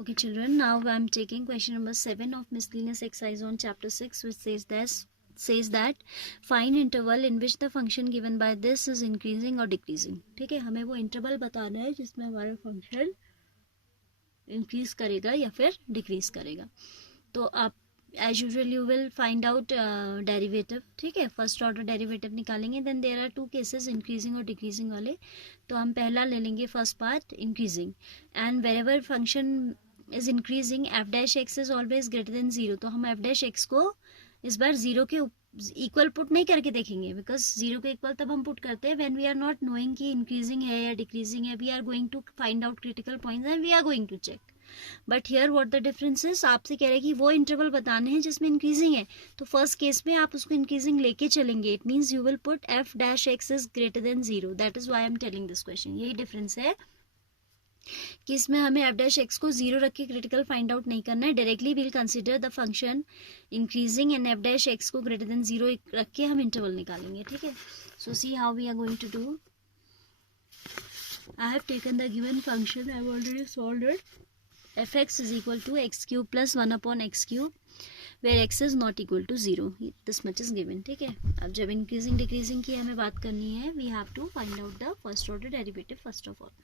Okay, children, now I'm taking question number 7 of miscellaneous exercise on chapter 6, which says that find interval in which the function given by this is increasing or decreasing. ठीक है, हमें वो interval बताना है जिसमें हमारा function increase करेगा या फिर डिक्रीज करेगा. तो आप as usual you will find out derivative. ठीक है, फर्स्ट ऑर्डर डेरिवेटिव निकालेंगे. Then there are two cases, increasing और डिक्रीजिंग वाले. तो हम पहला ले लेंगे first part, increasing. And wherever function is increasing f dash x is always greater than zero. तो हम एफ डैश एक्स को इस बार जीरो के इक्वल पुट नहीं करके देखेंगे, बिकॉज जीरो के इक्वल तब हम पुट करते हैं when we are not knowing कि इंक्रीजिंग है या डिक्रीजिंग है. We are going to find out critical points and we are going to check. But here what the difference is, आपसे कह रहे हैं कि वो इंटरवल बताने हैं जिसमें इंक्रीजिंग है. तो फर्स्ट केस में आप उसको इंक्रीजिंग लेके चलेंगे. It means you will put f dash x is greater than zero. That is why I am telling this question. यही डिफरेंस है कि इसमें हमें एफ डैश एक्स को जीरो रख के क्रिटिकल फाइंड आउट नहीं करना है. Directly will consider the function increasing and f dash x को ग्रेटर देन जीरो रख के हम इंटरवल निकालेंगे. ठीक है, so see how we are going to do. I have taken the given function, I have already solved it. fx is equal to x cube plus 1 upon x cube where x is not equal to 0. this much is given. ठीक है, अब जब increasing decreasing की हमें बात करनी है, we have to find out the first order derivative first of all.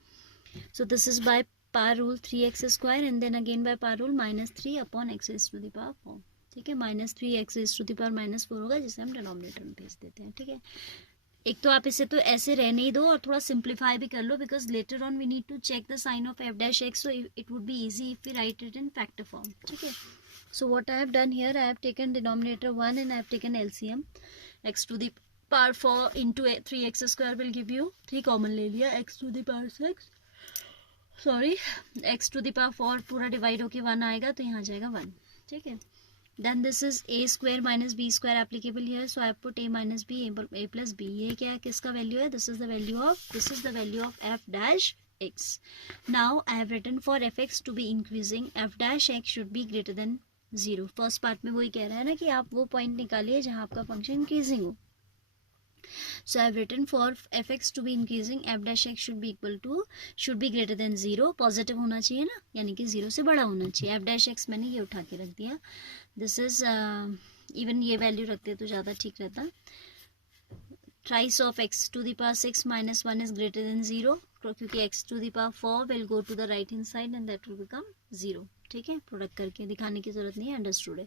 so this is by power rule 3x square and then again by power rule minus 3 upon x raised to the power 4. ठीक है, minus 3x raised to the power minus 4 होगा, जिसे हम denominator में भेज देते हैं. ठीक है, एक तो आप इसे तो ऐसे रहने ही दो और थोड़ा सिंप्लीफाई भी कर लो, because later on we need to check the sign of f dash x, so it would be easy if we write it in factor form. ठीक है, so what I have done here, I have taken denominator 1 and I have taken LCM. X to the power 4 into 3x square will give you 3 common ले लिया, x to the power 6 sorry x to the power 4 पूरा divide होके 1 आएगा, तो यहाँ जाएगा 1. ठीक है, then this is a square minus b square applicable here, so I have put a minus b, a plus b. ये क्या है, किसका वैल्यू है, this is the value of f dash x. now I have written for fx to be increasing, f dash x should be greater than 0. First part में वही कह रहा है ना कि आप वो पॉइंट निकालिए जहाँ आपका फंक्शन इंक्रीजिंग हो. So I have written for fx to be increasing, f dash x should be greater than 0. Positive होना चाहिए ना, यानी कि 0 से बड़ा होना चाहिए. f dash x मैंने ये उठा के रख दिया. दिस इज इवन ये वैल्यू रखते तो ज़्यादा ठीक रहता. ट्राइस of x to the power 6 minus 1 is greater than 0, क्योंकि x to the power 4 will go to the right hand side and that will become 0. ठीक है, प्रोडक्ट करके दिखाने की जरूरत नहीं है, अंडरस्टूड है.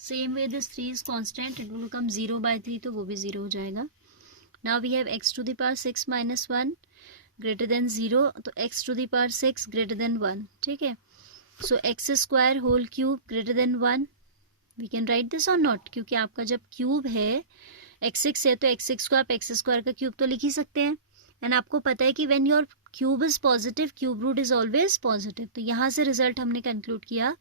Same way this 3 is constant, it will become 0 by 3, तो वो भी 0 हो जाएगा. Now we have x to the power 6 minus 1 greater than 0, तो x to the power 6 greater than 1. ठीक है, so x square whole cube greater than 1. we can write this or not, क्योंकि आपका जब क्यूब है x6 है तो x6 को आप x स्क्वायर का क्यूब तो लिख ही सकते हैं. एंड आपको पता है कि when your cube is positive, cube root is always positive. तो यहाँ से रिजल्ट हमने कंक्लूड किया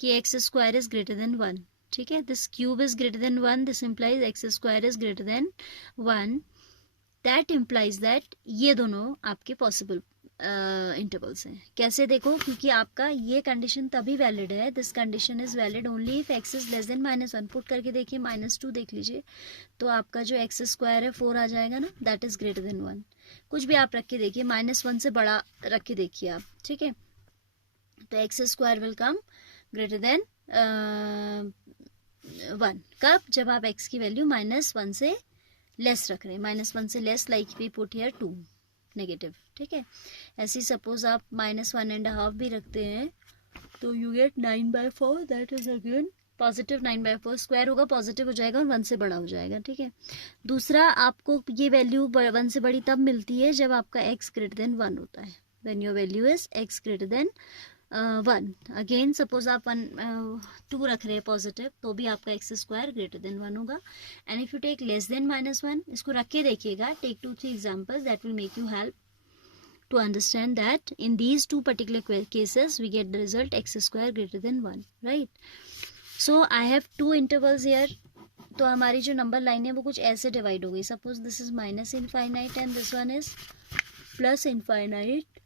कि x square is greater than 1. ठीक है, this cube is greater than 1, this implies x square is greater than 1. That implies that ये दोनों आपके पॉसिबल इंटरवल्स हैं. कैसे देखो, क्योंकि आपका ये कंडीशन तभी वैलिड है, this condition is valid only if x is less than -1. Put करके देखिए, -2 देख लीजिए, तो आपका जो x स्क्वायर है 4 आ जाएगा ना, दैट इज ग्रेटर देन 1. कुछ भी आप रख के देखिए, -1 से बड़ा रख के देखिए आप. ठीक है, तो x square will come greater than 1. कब, जब आप x की वैल्यू -1 से लेस रख रहे हैं, -1 से less, like we put here 2 negative. ठीक है, ऐसे सपोज आप -1.5 भी रखते हैं, तो you get 9/4, that is again positive. 9/4 square होगा, पॉजिटिव हो जाएगा और 1 से बड़ा हो जाएगा. ठीक है, दूसरा आपको ये वैल्यू 1 से बड़ी तब मिलती है जब आपका x ग्रेटर देन 1 होता है, when your value is x greater than 1. Again suppose आप 2 रख रहे हैं पॉजिटिव, तो भी आपका x स्क्वायर ग्रेटर देन 1 होगा. And if you take less than -1, इसको रख के देखिएगा, take 2-3 examples, that will make you help to understand that in these two particular cases we get the result x square greater than 1, right? so I have 2 intervals here. तो हमारी जो number line है वो कुछ ऐसे divide हो गई. Suppose this is minus infinite and this one is plus infinite.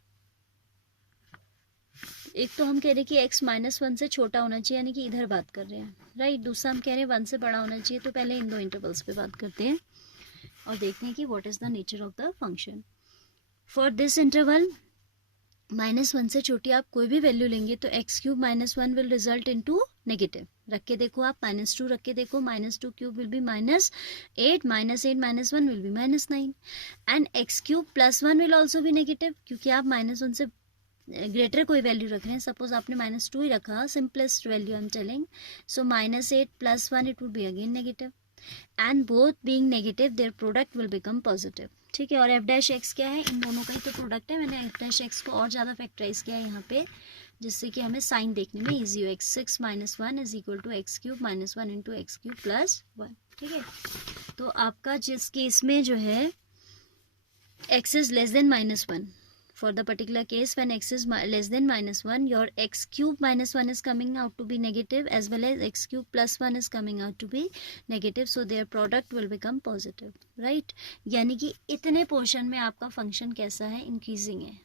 एक तो हम कह रहे हैं कि x -1 से छोटा होना चाहिए, यानी कि इधर बात कर रहे हैं, राइट. दूसरा हम कह रहे हैं 1 से बड़ा होना चाहिए. तो पहले इन दो इंटरवल्स पे बात करते हैं और देखते हैं कि what is the nature of the function. For this interval, -1 से छोटी आप कोई भी वैल्यू लेंगे तो x³ -1 will result into negative. रख के देखो आप, -2 रख के देखो, -2³ will be -8, -8 -1 will be -9 and x³ +1 will also be negative, क्योंकि आप -1 से ग्रेटर कोई वैल्यू रख रहे हैं. सपोज आपने -2 ही रखा, simplest value I am telling, so -8 + 1 it would be again negative and both being negative their product will become positive. ठीक है, और f' क्या है, इन दोनों का ही तो प्रोडक्ट है. मैंने f' को और ज़्यादा फैक्टराइज किया है यहाँ पे, जिससे कि हमें साइन देखने में ईजी हो. x6 - 1 = x³ -1 × x³ + 1. ठीक है, तो आपका जिस केस में जो है x is less than -1, for the particular case when x is less than -1, your x³ -1 is coming out to be negative as well as x³ + 1 is coming out to be negative, so their product will become positive, right? यानी कि इतने portion में आपका function कैसा है, increasing है.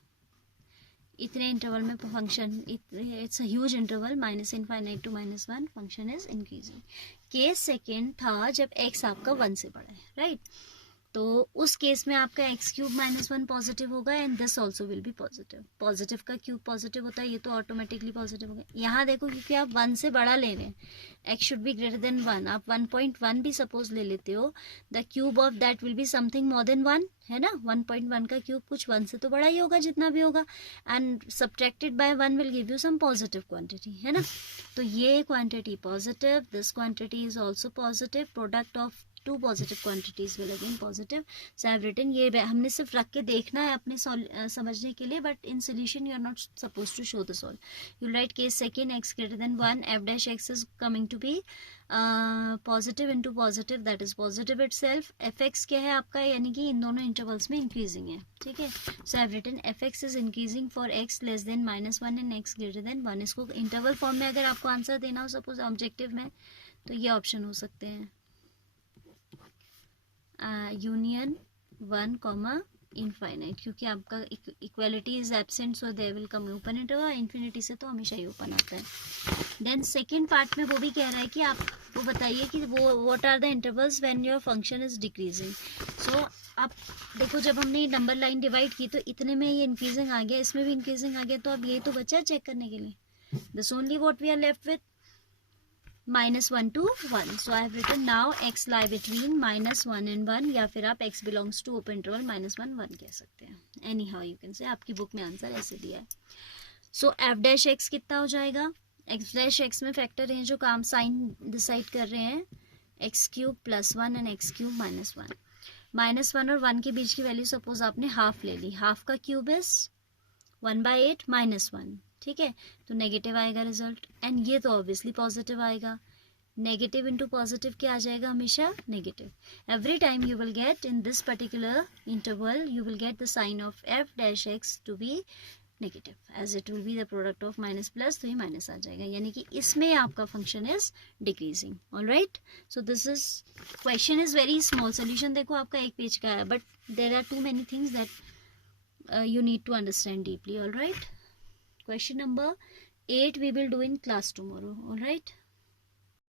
इतने interval में function, it's a huge interval, -∞ to -1, function is increasing. Case second था जब x आपका 1 से बड़ा है, राइट? तो उस केस में आपका x³ -1 पॉजिटिव होगा and this also will be positive. Positive का क्यूब पॉजिटिव होता है, ये तो ऑटोमेटिकली पॉजिटिव होगा. यहाँ देखो, क्योंकि आप 1 से बड़ा ले रहे हैं, x should be greater than 1, आप 1.1 भी सपोज ले लेते हो, the cube of that will be something more than 1, है ना. 1.1 का क्यूब कुछ 1 से तो बड़ा ही होगा, जितना भी होगा, and subtracted by 1 will give you some positive quantity, है ना. तो ये quantity positive, this quantity is also positive, product of two positive quantities will again positive. So I have written, ये हमने सिर्फ रख के देखना है अपने समझने के लिए, but in solution you are not suppose to show the solve. You write case second, x greater than 1, f' is coming to be positive into positive, that is positive itself. fx क्या है आपका, यानी कि इन दोनों intervals में increasing है. ठीक है, so I have written fx is increasing for x less than -1 and x greater than 1. इसको इंटरवल फॉर्म में अगर आपको आंसर देना हो सपोज ऑब्जेक्टिव में, तो ये ऑप्शन हो सकते हैं, यूनियन 1, इनफाइनाइट, क्योंकि आपका equality is absent, so they will come open interval. Infinity से तो हमेशा ही ओपन आता है. देन सेकेंड पार्ट में वो भी कह रहा है कि आप वो बताइए कि वो what are the intervals when your function is decreasing. So आप देखो, जब हमने नंबर लाइन डिवाइड की तो इतने में ये इंक्रीजिंग आ गया, इसमें भी इंक्रीजिंग आ गया, तो अब ये तो बचा चेक करने के लिए. This only what we are left with, -1 to 1. So I have written now x lie between -1 and 1, या फिर आप x belongs to open interval -1 1 कह सकते हैं. Anyhow you can say, आपकी बुक में आंसर ऐसे दिया है. So f' कितना हो जाएगा, x' में फैक्टर हैं जो काम साइन डिसाइड कर रहे हैं, x³ +1 एंड x³ -1. -1 और 1 के बीच की वैल्यू सपोज आपने हाफ ले ली, हाफ का क्यूब इज 1/8 -1. ठीक है, तो नेगेटिव आएगा रिजल्ट, एंड ये तो ऑब्वियसली पॉजिटिव आएगा. नेगेटिव इंटू पॉजिटिव क्या आ जाएगा, हमेशा negative. Every time you will get in this particular interval, you will get the sign of f' to be negative, as it will be the product of minus plus, तो ये minus आ जाएगा, यानी कि इसमें आपका function is decreasing. Alright, so this is, question is very small. Solution देखो आपका एक पेज का है, but there are too many things that you need to understand deeply. All right, question number 8 we will do in class tomorrow. All right.